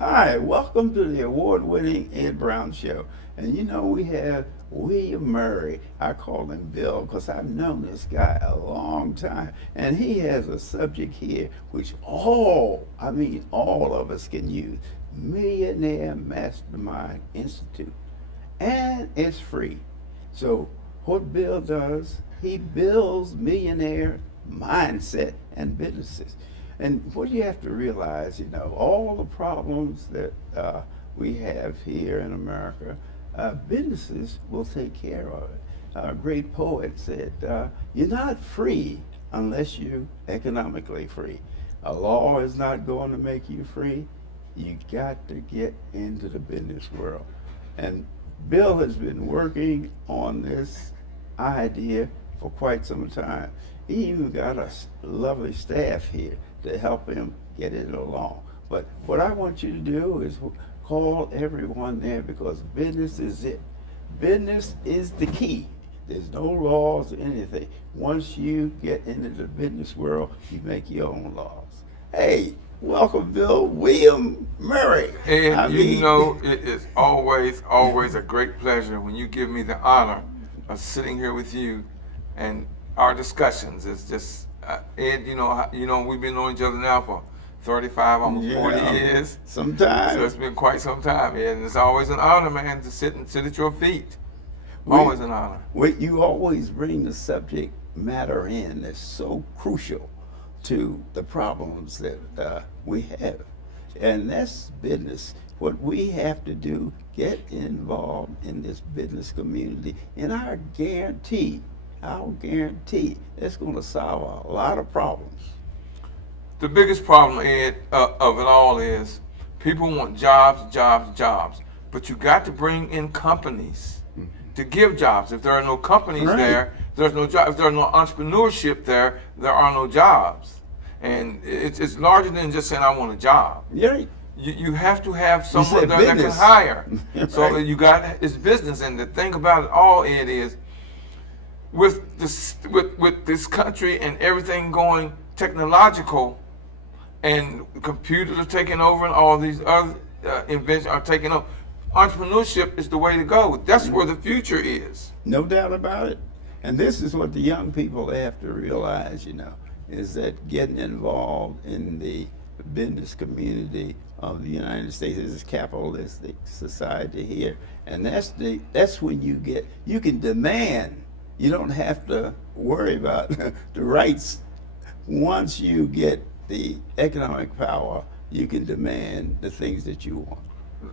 Hi, welcome to the award-winning Ed Brown Show. And you know we have William Murry. I call him Bill because I've known this guy a long time. And he has a subject here which all of us can use. Millionaire Mastermind Institute. And it's free. So what Bill does, he builds millionaire mindset and businesses. And what you have to realize, all the problems that we have here in America, businesses will take care of it. A great poet said, you're not free unless you're economically free. A law is not going to make you free. You got to get into the business world. And Bill has been working on this idea for quite some time. He even got a lovely staff here to help him get it along. But what I want you to do is call everyone there because business is it. Business is the key. There's no laws or anything. Once you get into the business world, you make your own laws. Hey, welcome, Bill. William Murry. And it is always a great pleasure when you give me the honor of sitting here with you, and our discussions is just Ed. We've been knowing each other now for 35, almost 40 years. Sometimes. So it's been quite some time, Ed, and it's always an honor, man, to sit at your feet. Always an honor. You always bring the subject matter in that's so crucial to the problems that we have, and that's business. What we have to do, get involved in this business community, and our guarantee, it's going to solve a lot of problems. The biggest problem, Ed, of it all is people want jobs, but you got to bring in companies to give jobs. If there are no companies there's no job. If there's no entrepreneurship there are no jobs. And it's larger than just saying I want a job. Yeah. You have to have someone there that can hire. So it's business. And the thing about it all, Ed, is with this country and everything going technological, and computers are taking over, and all these other inventions are taking over, entrepreneurship is the way to go. That's where the future is. No doubt about it. And this is what the young people have to realize, is that getting involved in the business community of the United States is a capitalistic society here. And that's when you can demand. You don't have to worry about the rights. Once you get the economic power, you can demand the things that you want.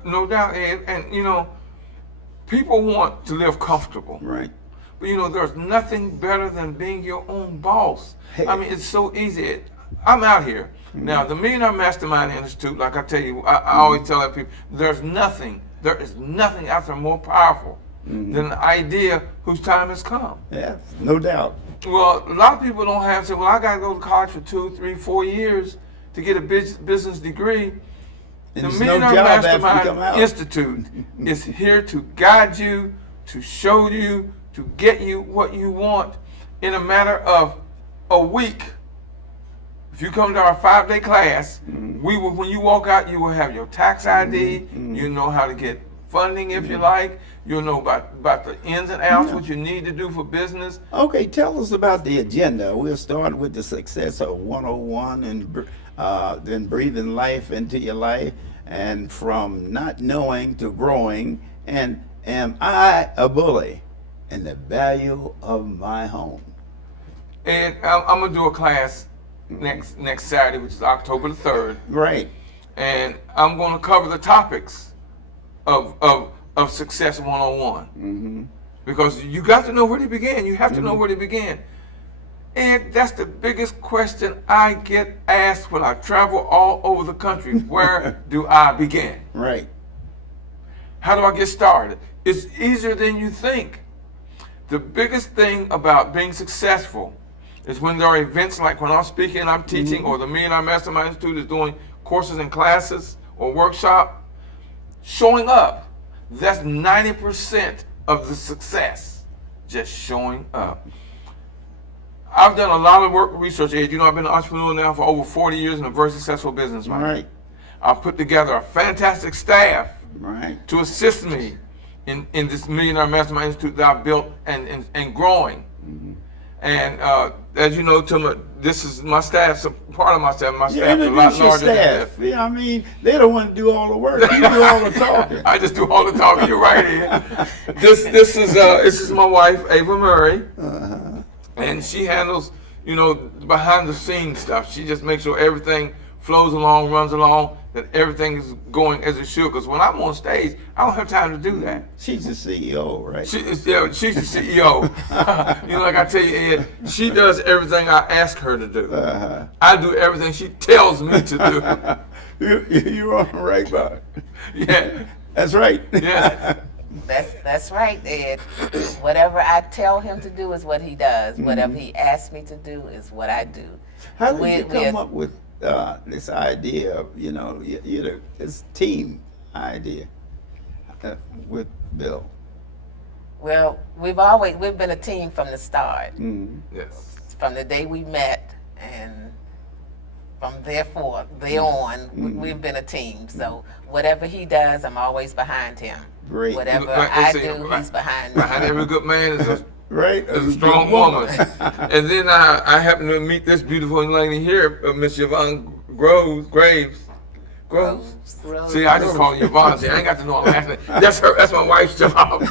No doubt, Ed. And people want to live comfortable. Right. But there's nothing better than being your own boss. I mean, it's so easy. I'm out here. Now, the Millionaire Mastermind Institute, like I tell you, I always tell people, there is nothing out there more powerful than the idea whose time has come. Yeah, no doubt. Well, a lot of people don't say, well, I got to go to college for 2, 3, 4 years to get a business degree. And the Millionaire Mastermind Institute is here to guide you, to show you, to get you what you want in a matter of a week. If you come to our 5-day class, when you walk out, you will have your tax ID. You know how to get funding if you like. You'll know about the ins and outs, what you need to do for business. Okay, tell us about the agenda. We'll start with the success of 101 and then breathing life into your life, and from not knowing to growing, and am I a bully, and the value of my home. And I'm going to do a class next Saturday, which is October the 3rd. Right. And I'm going to cover the topics of Success 101. Because you got to know where to begin. You have to know where to begin. And that's the biggest question I get asked when I travel all over the country. Where do I begin? Right. How do I get started? It's easier than you think. The biggest thing about being successful is when there are events like when I'm speaking, I'm teaching, or the Millionaire Mastermind Institute is doing courses and classes or workshop, showing up. That's 90% of the success, just showing up. I've done a lot of research, Ed. I've been an entrepreneur now for over 40 years and a very successful businessman. Right. I put together a fantastic staff Right. to assist me in this Millionaire Mastermind Institute that I built and growing. And as you know, Tim, this is my staff, so part of my staff. My Yeah, staff is a lot introduce your larger than that. staff. Yeah, I mean, they don't want to do all the work. You do all the talking. I just do all the talking. You're right, Ed. This is my wife, Ava Murray, and she handles behind the scenes stuff. She just makes sure everything flows along, runs along, that everything is going as it should. Because when I'm on stage, I don't have time to do that. She's the CEO, right? She's the CEO. Like I tell you, Ed, she does everything I ask her to do. I do everything she tells me to do. You're on the right bar. Yeah. That's right. Yeah. That's right, Ed. Whatever I tell him to do is what he does. Whatever he asks me to do is what I do. How did you come up with this idea of, this team idea with Bill? Well, we've been a team from the start. Yes. From the day we met, and from there on, we've been a team. So whatever he does, I'm always behind him. Great. Whatever Like I they say, do, he's behind me. Behind every good man is a Right? a strong woman. And then I happened to meet this beautiful young lady here, Miss Yvonne Graves. Rose. See, I just call her Yvonne. See, I ain't got to know her last name. That's her. That's my wife's job.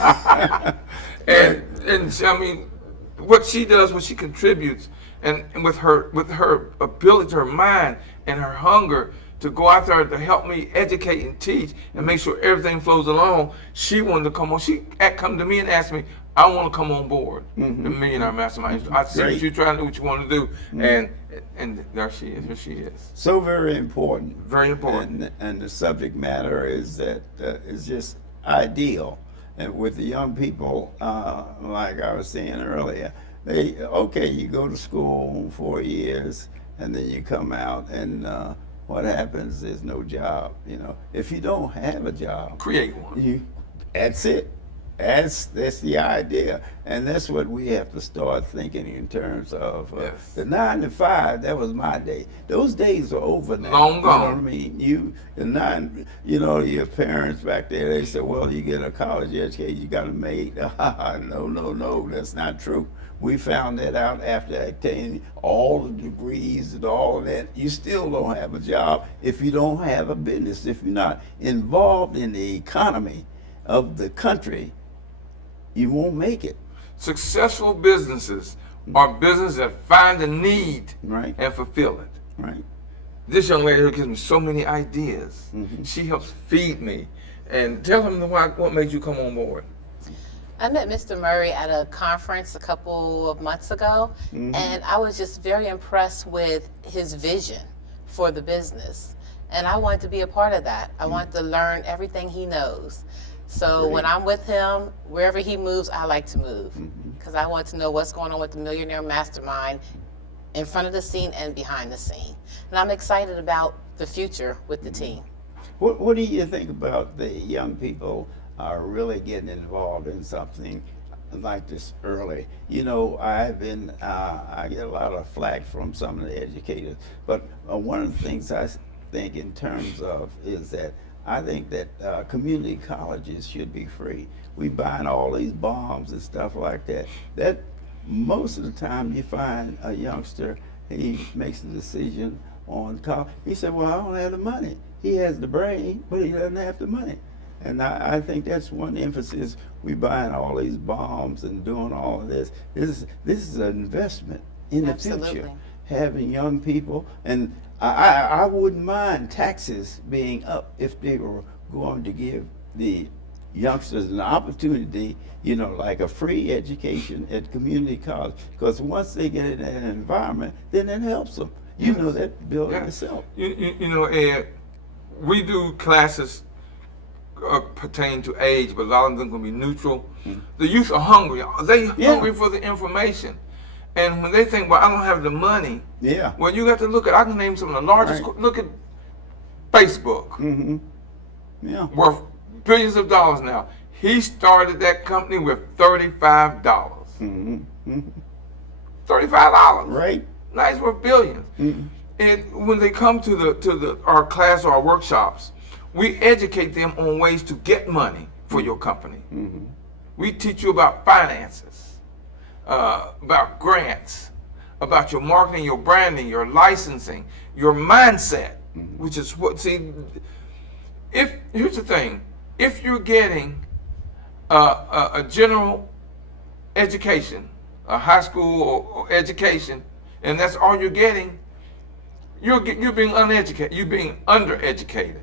and she, I mean, what she does, what she contributes, and with her ability, her mind, and her hunger to go out there to help me educate and teach and make sure everything flows along. She wanted to come on. She come to me and asked me, I want to come on board the Millionaire Mastermind. I said, Great. you trying to do what you want to do, and there she is. Here she is. So very important. Very important. And the subject matter is that is just ideal. And with the young people, like I was saying earlier, you go to school 4 years, and then you come out, and what happens is no job. If you don't have a job, Create one. That's it. That's the idea, and that's what we have to start thinking in terms of Yes. the 9 to 5. That was my day. Those days are over now. Long You know what I gone. mean? Your parents back there, they said, "Well, you get a college education, you got a maid." No, that's not true. We found that out after attaining all the degrees and all of that. You still don't have a job if you don't have a business. If you're not involved in the economy of the country, you won't make it. Successful businesses are businesses that find a need Right. and fulfill it. Right. This young lady here gives me so many ideas. She helps feed me. And tell him what made you come on board. I met Mr. Murray at a conference a couple of months ago, and I was just very impressed with his vision for the business. And I wanted to be a part of that. I wanted to learn everything he knows. So when I'm with him, wherever he moves, I like to move, because I want to know what's going on with the Millionaire Mastermind in front of the scene and behind the scene. And I'm excited about the future with the team. What do you think about the young people are really getting involved in something like this early? I get a lot of flack from some of the educators, but one of the things I think in terms of is that I think that community colleges should be free. We buying all these bombs and stuff like that. That most of the time you find a youngster, he makes a decision on college. He said, "Well, I don't have the money." He has the brain, but he doesn't have the money. And I think that's one emphasis. We buying all these bombs and doing all of this. This is an investment in the Absolutely. future. Having young people, and I wouldn't mind taxes being up if they were going to give the youngsters an opportunity, like a free education at community college. Because once they get in that environment, then it helps them. You know that, Bill, yourself. Ed, we do classes pertaining to age, but a lot of them can be neutral. The youth are hungry. They hungry for the information. And when they think, well, I don't have the money, Yeah. well, you have to look at, I can name some of the largest, Right. look at Facebook, Yeah. worth billions of dollars now. He started that company with $35. $35. Right. Now he's worth billions. And when they come to our class or our workshops, we educate them on ways to get money for your company. We teach you about finances, about grants, about your marketing, your branding, your licensing, your mindset, which is what, see, here's the thing, if you're getting a general education, a high school or education, and that's all you're getting, you're being uneducated, you're being undereducated.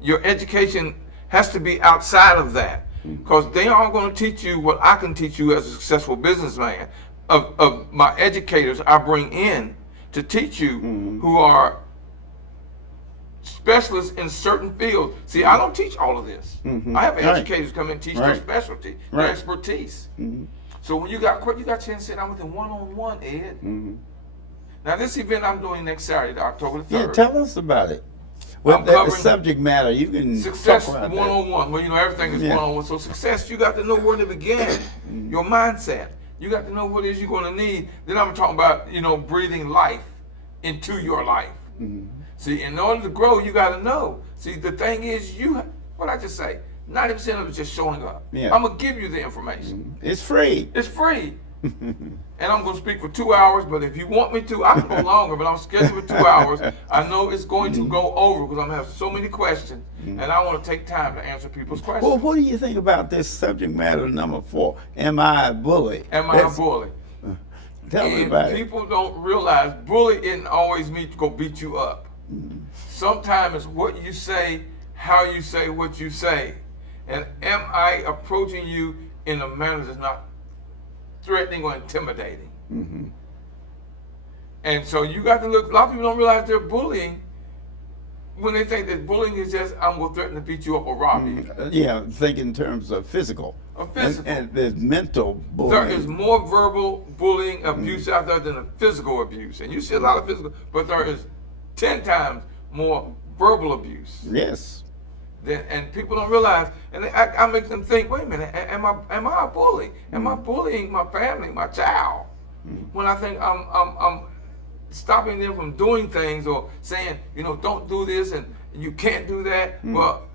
Your education has to be outside of that, because they aren't going to teach you what I can teach you as a successful businessman. Of my educators I bring in to teach you who are specialists in certain fields. See, I don't teach all of this. I have educators come in and teach their specialty, their expertise. So when you got a chance to sit down with them one-on-one, Ed. Now this event I'm doing next Saturday, October the 3rd. Yeah, tell us about it. Well, the subject matter, you can success talk about one-on-one. Well, you know, everything is one-on-one. So success, you got to know where to begin. Your mindset. You got to know what it is you're going to need. Then I'm talking about, you know, breathing life into your life. See, in order to grow, you got to know. See, the thing is, what I just say, 90% of it is just showing up. I'm going to give you the information. It's free. It's free. And I'm going to speak for 2 hours, but if you want me to, I can go longer, but I'm scheduled for 2 hours. I know it's going to go over because I'm going to have so many questions, and I want to take time to answer people's questions. Well, what do you think about this subject matter number 4? Am I a bully? Am I a bully? Tell me about it. People don't realize bully isn't always me to go beat you up. Sometimes it's what you say, how you say what you say. And am I approaching you in a manner that's not threatening or intimidating? And so you got to look. A lot of people don't realize they're bullying when they think that bullying is just, I'm going to threaten to beat you up or rob you. Yeah, think in terms of physical. And there's mental bullying. There is more verbal bullying, abuse out there than a physical abuse. And you see a lot of physical, but there is 10 times more verbal abuse. Yes. And people don't realize, and I make them think, wait a minute, am I a bully? Am I bullying my family, my child? When I think I'm stopping them from doing things or saying, you know, don't do this and you can't do that. Well,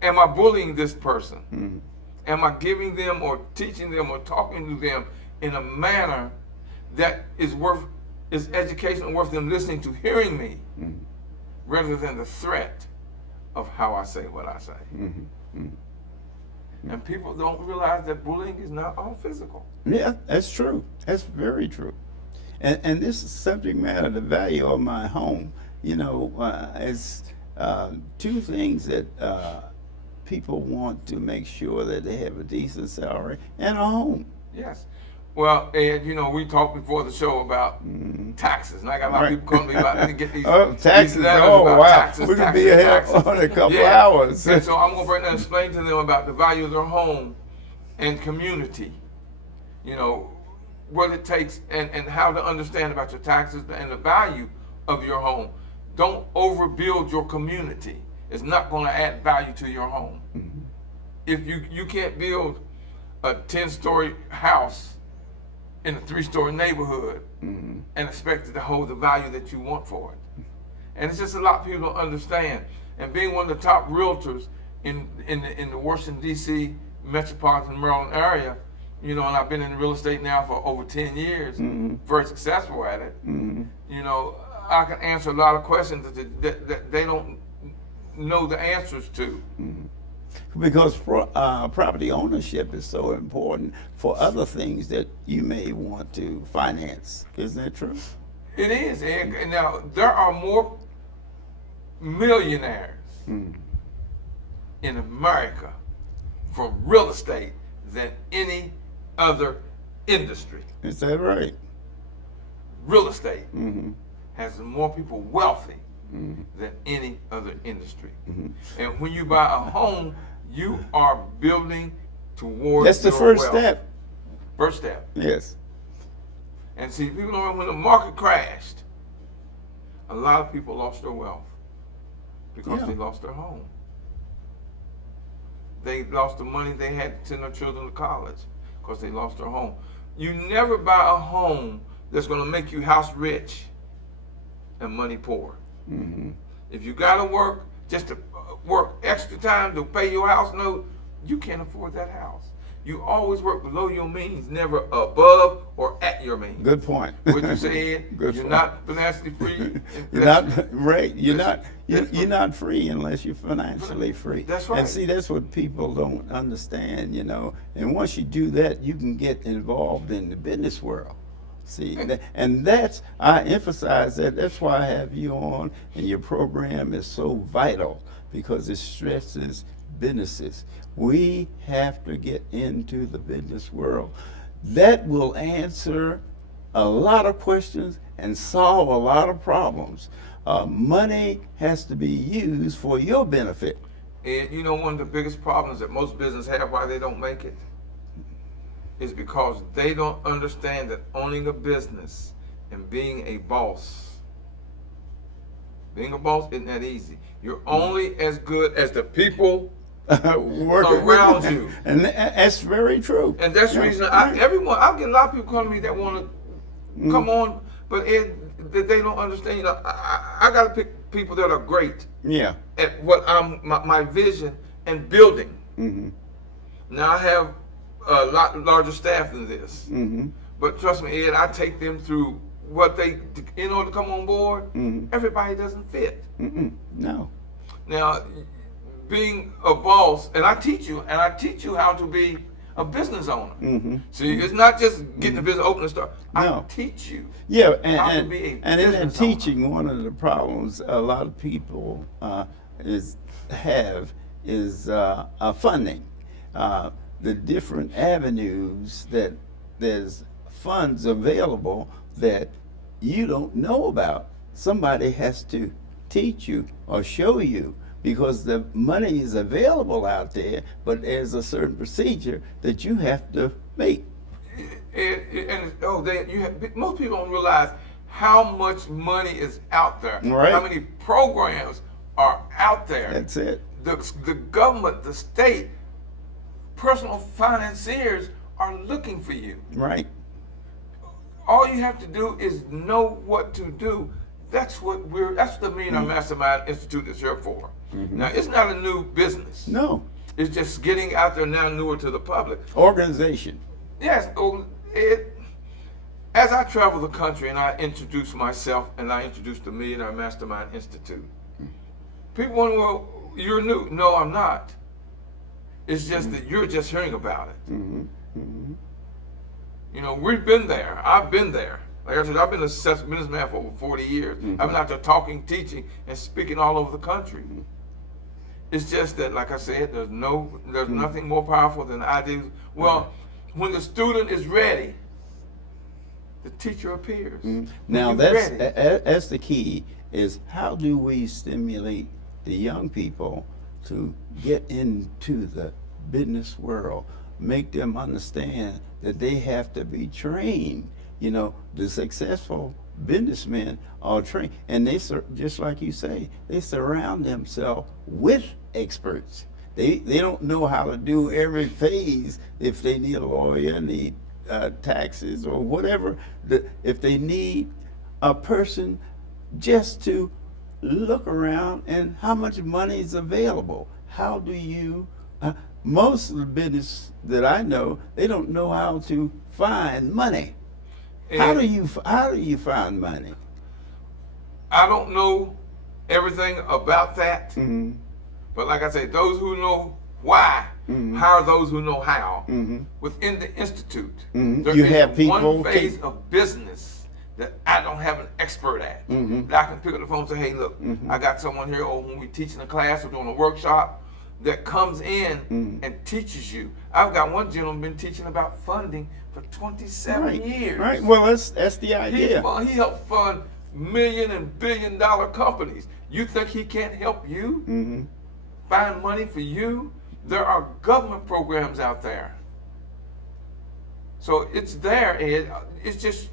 am I bullying this person? Am I giving them or teaching them or talking to them in a manner that is educational, worth them listening to, hearing me, rather than the threat of how I say what I say? And people don't realize that bullying is not all physical. Yeah, that's true. That's very true. And this subject matter, the value of my home, you know, is 2 things that people want to make sure that they have a decent salary and a home. Yes. Well, Ed, you know, we talked before the show about taxes, and I got a lot of people calling me about to get these taxes. These letters Oh, about wow. taxes, We could taxes, be here taxes. on a couple hours. And so I'm going to bring that and explain to them about the value of their home and community. You know, what it takes and how to understand about your taxes and the value of your home. Don't overbuild your community. It's not going to add value to your home. If you can't build a 10-story house in a 3-story neighborhood and expect it to hold the value that you want for it. And it's just a lot of people don't understand. And being one of the top realtors in the Washington, D.C. metropolitan Maryland area, you know, and I've been in real estate now for over 10 years, very successful at it. You know, I can answer a lot of questions that they don't know the answers to. Because property ownership is so important for other things that you may want to finance. Isn't that true? It is. And now, there are more millionaires in America from real estate than any other industry. Is that right? Real estate has more people wealthy than any other industry. And when you buy a home, you are building towards That's the your first wealth. step. First step. Yes. And see, people don't know when the market crashed, a lot of people lost their wealth because they lost their home. They lost the money they had to send their children to college because they lost their home. You never buy a home that's going to make you house rich. and money poor. Mm-hmm. If you got to work just to work extra time to pay your house note, you can't afford that house. You always work below your means, never above or at your means. Good point. What you said, Good you're point. not financially free. You're not right. You're That's- not. You're not free unless you're financially free. That's right. And see, that's what people don't understand. And once you do that, you can get involved in the business world. See, and that's I emphasize that. That's why I have you on, and your program is so vital because it stresses businesses. We have to get into the business world. That will answer a lot of questions and solve a lot of problems. Money has to be used for your benefit. And you know, one of the biggest problems that most businesses have why they don't make it is because they don't understand that owning a business and being a boss isn't that easy. You're only as good as the people Working around with- you. And that's very true. And that's the Yeah. reason I get a lot of people calling me that want to come on, but that they don't understand. I got to pick people that are great Yeah. at what my vision and building. Mm-hmm. Now I have a lot larger staff than this, Mm-hmm. but trust me, Ed, I take them through what they in order to come on board. Mm-hmm. Everybody doesn't fit. Mm-mm. No. Now, being a boss, and I teach you how to be a business owner. Mm-hmm. See, it's not just getting the business open and start. I No. teach you. Yeah, How to and be a and in that business owner. teaching, one of the problems a lot of people is funding. The different avenues that there's funds available that you don't know about. Somebody has to teach you or show you because the money is available out there, but there's a certain procedure that you have to make. Most people don't realize how much money is out there. Right. How many programs are out there. That's it. The government, the state, personal financiers are looking for you. Right. All you have to do is know what to do. That's the Millionaire Mastermind Institute is here for. Now, it's not a new business. No. It's just getting out there now newer to the public. Organization. Yes, as I travel the country and I introduce myself and I introduce the Millionaire Mastermind Institute, people wonder, well, you're new. No, I'm not. It's just that you're just hearing about it. Mm-hmm. Mm-hmm. You know, we've been there. I've been there. Like I said, I've been a successful businessman for over 40 years. Mm-hmm. I've been out there talking, teaching, and speaking all over the country. It's just that, like I said, there's nothing more powerful than the idea. Well, when the student is ready, the teacher appears. Now When you're ready. that's the key. Is how do we stimulate the young people to get into the business world? Make them understand that they have to be trained. The successful businessmen are trained, and just like you say, they surround themselves with experts. They don't know how to do every phase. If they need a lawyer, need taxes or whatever, if they need a person just to look around and how much money is available. How do you? Most of the business that I know, they don't know how to find money. How do you find money? I don't know everything about that, Mm-hmm. but like I say, those who know why hire those who know how. Within the institute, there You is have people one phase of business that I don't have an expert at. That I can pick up the phone and say, hey, look, I got someone here, or when we're teaching a class or doing a workshop, that comes in and teaches you. I've got one gentleman been teaching about funding for 27 years. Right. Well, that's the idea. He helped fund million and billion dollar companies. You think he can't help you find money for you? There are government programs out there. So it's there, Ed. It's just.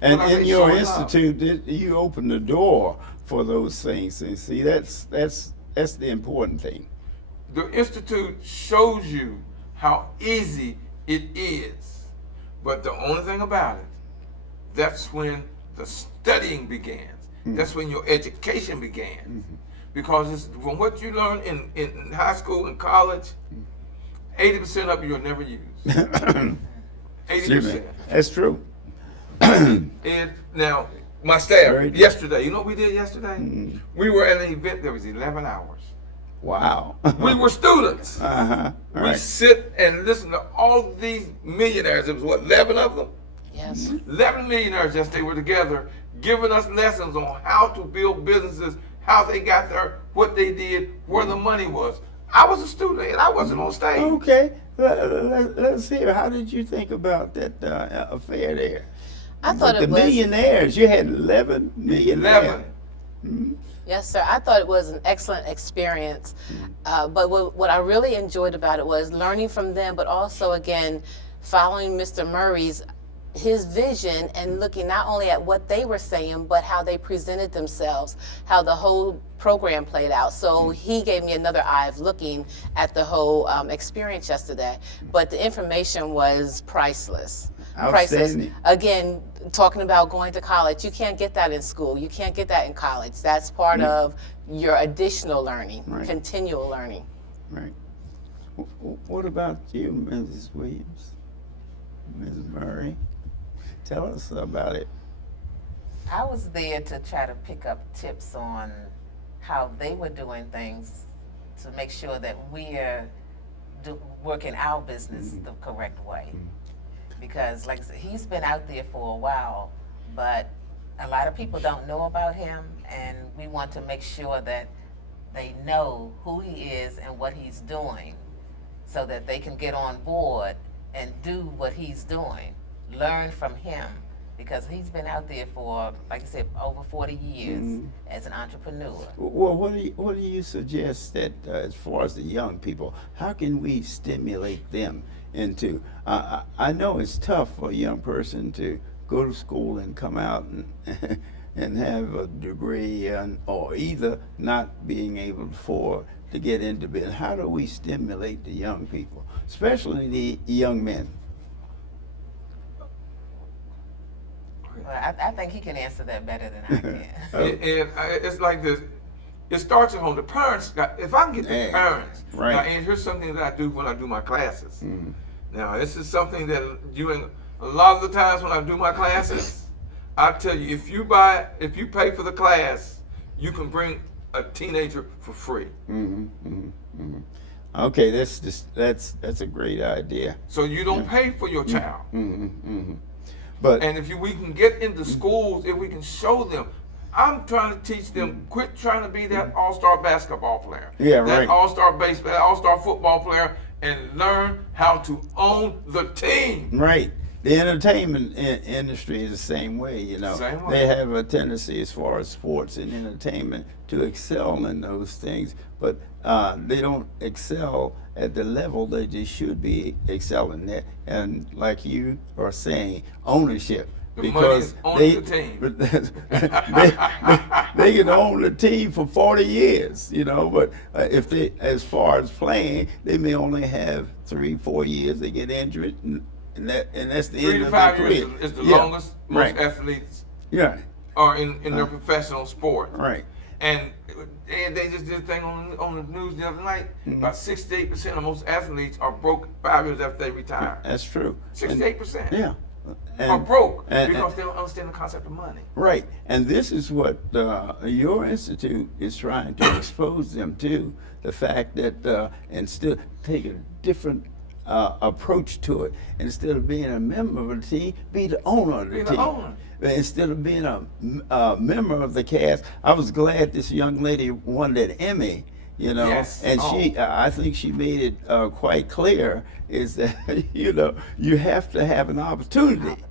And when I in say your showing up. institute, you open the door for those things. And see, that's the important thing. The institute shows you how easy it is. But the only thing about it, that's when the studying begins. That's when your education began. Because it's, from what you learn in high school and college, 80% of it you'll never use. 80%. That's true. And now, my staff, Very good. yesterday, you know what we did yesterday? We were at an event that was 11 hours. Wow. We were students. Uh-huh. All We right. sit and listen to all these millionaires. It was what, 11 of them? Yes. 11 millionaires yesterday were together giving us lessons on how to build businesses, how they got there, what they did, where the money was. I was a student and I wasn't on stage. Okay. Let's hear. How did you think about that affair there? I thought With it the was. millionaires. You had 11 millionaires. 11. Yes, sir. I thought it was an excellent experience. But what I really enjoyed about it was learning from them, but also, again, following Mr. Murray's his vision and looking not only at what they were saying, but how they presented themselves, how the whole program played out. So he gave me another eye of looking at the whole experience yesterday. But the information was priceless. Priceless. Outstanding. Again, talking about going to college, you can't get that in school. You can't get that in college. That's part of your additional learning, Right. continual learning. Right. What about you, Mrs. Williams? Mrs. Murray? Tell us about it. I was there to try to pick up tips on how they were doing things to make sure that we're working our business the correct way. Because, like I said, he's been out there for a while, but a lot of people don't know about him, and we want to make sure that they know who he is and what he's doing so that they can get on board and do what he's doing. Learn from him, because he's been out there for, like I said, over 40 years as an entrepreneur. Well, what do you suggest that as far as the young people, how can we stimulate them into? I know it's tough for a young person to go to school and come out and and have a degree, or either not being able to get into business. How do we stimulate the young people, especially the young men? Well, I think he can answer that better than I can. And it's like this. It starts from the parents. If I can get the Yeah, parents, right. now, and here's something that I do when I do my classes. Now, this is something that a lot of the times when I do my classes, I tell you, if you pay for the class, you can bring a teenager for free. Okay, that's a great idea. So you don't pay for your child. But And if we can get into schools, if we can show them, I'm trying to teach them, quit trying to be that all-star basketball player, Yeah, that right. all-star baseball, all-star football player, and learn how to own the team. right, the entertainment industry is the same way. You know, Same way. they have a tendency as far as sports and entertainment to excel in those things, but they don't excel at the level that they should be excelling at. And like you are saying, ownership. The money Because is owning the team. they can own the team for 40 years, you know, but if they, as far as playing, they may only have 3-4 years. They get injured, and that's the 3 end to of 5 their years career. is the Yeah, longest most right. athletes Yeah, are in their professional sport. right. And they just did a thing on the news the other night. About 68% of most athletes are broke 5 years after they retire. That's true. 68%. Yeah. Are broke and- because they don't understand the concept of money. Right, and this is what your institute is trying to expose them to, the fact that instead take a different approach to it. Instead of being a member of the team, be the owner of the Be team. the owner. Instead of being a member of the cast. I was glad this young lady won that Emmy. You know, Yes. and Oh. I think she made it quite clear is that you know you have to have an opportunity.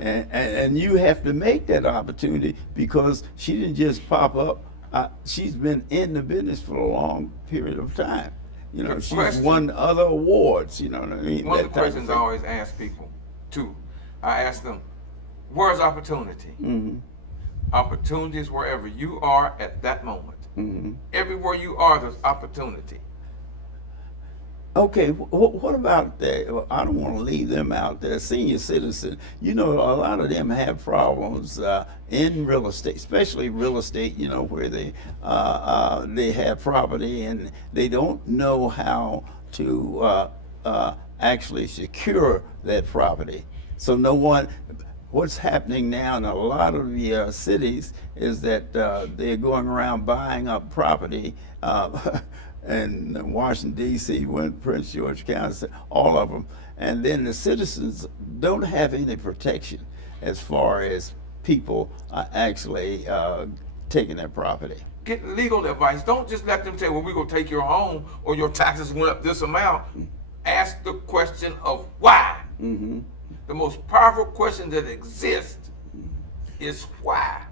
And you have to make that opportunity, because she didn't just pop up. She's been in the business for a long period of time. You know, Good she's question. won other awards. You know what I mean? One That of the type questions I thing. always ask people, too, I ask them, where's opportunity? Opportunity is wherever you are at that moment. Everywhere you are, there's opportunity. Okay, what about that? Well, I don't want to leave them out there. Senior citizen, you know, a lot of them have problems in real estate, especially real estate. You know, where they have property and they don't know how to actually secure that property. So no one. What's happening now in a lot of the cities is that they're going around buying up property. And Washington, D.C., Prince George County, all of them. And then the citizens don't have any protection as far as people actually taking their property. Get legal advice. Don't just let them say, well, we're going to take your home or your taxes went up this amount. Ask the question of why. Mm-hmm. The most powerful question that exists is why.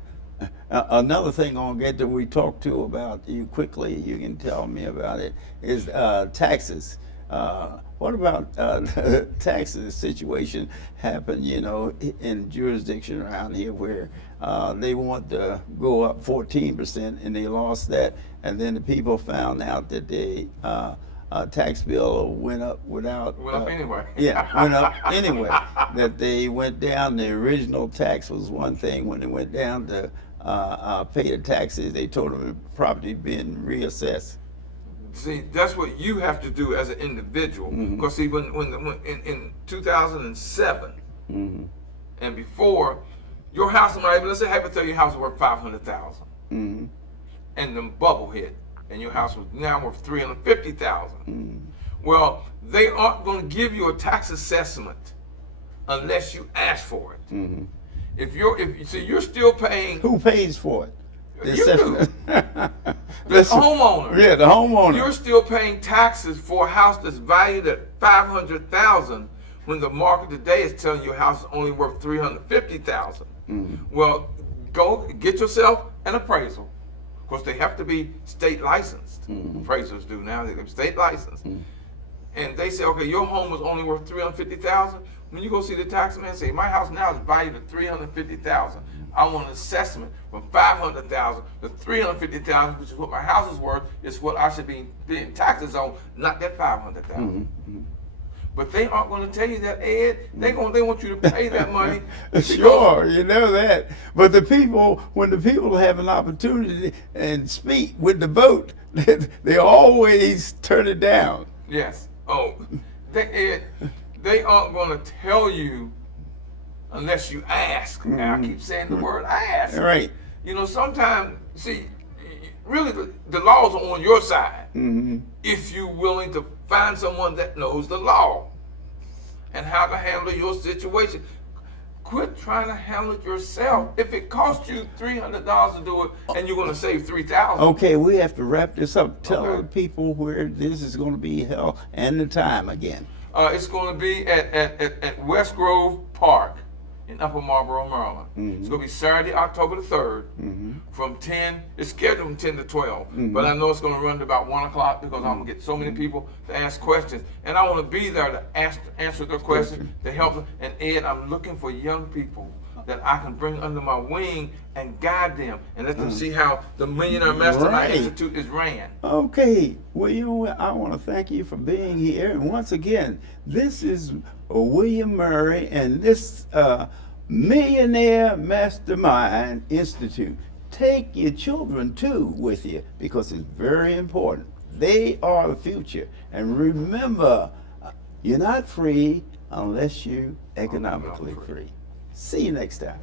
Another thing I'll get that we talked to about you quickly, you can tell me about it, is taxes. What about the taxes situation happened, you know, in jurisdiction around here where they want to go up 14% and they lost that, and then the people found out that the tax bill went up without... Went up anyway. Yeah, went up anyway. That they went down, the original tax was one thing. When they went down to pay the taxes, they told them the property being reassessed. See, that's what you have to do as an individual. Because see, when in 2007 and before, your house might, let's say hypothetically, your house was worth $500,000, and the bubble hit, and your house was now worth $350,000. Well, they aren't going to give you a tax assessment unless you ask for it. If you're still paying. Who pays for it? You do. The homeowner. Yeah, the homeowner. You're still paying taxes for a house that's valued at $500,000 when the market today is telling you a house is only worth $350,000. Well, go get yourself an appraisal. Of course, they have to be state licensed. Appraisers do now. They're state licensed. And they say, okay, your home was only worth $350,000. When you go see the tax man, say, my house now is valued at $350,000. I want an assessment from $500,000 to $350,000, which is what my house is worth. Is what I should be paying taxes on, not that $500,000. But they aren't going to tell you that, Ed. They want you to pay that money. Sure, you know that. But the people, when the people have an opportunity and speak with the vote, they always turn it down. Yes. Oh, Ed, they aren't going to tell you unless you ask. Now, I keep saying the word ask. Right. You know, sometimes, see, really the laws are on your side if you're willing to find someone that knows the law and how to handle your situation. Quit trying to handle it yourself. If it costs you $300 to do it and you're going to save $3,000. Okay, we have to wrap this up. Tell the people where this is going to be held and the time again. It's going to be at West Grove Park in Upper Marlboro, Maryland. It's going to be Saturday, October the 3rd from 10. It's scheduled from 10 to 12. But I know it's going to run to about 1 o'clock because I'm going to get so many people to ask questions. And I want to be there to answer their questions, to help them. And Ed, I'm looking for young people that I can bring under my wing and guide them and let them see how the Millionaire Mastermind Institute is ran. Okay, William, I want to thank you for being here. And once again, this is William Murry and this Millionaire Mastermind Institute. Take your children too with you because it's very important. They are the future. And remember, you're not free unless you're economically free. See you next time.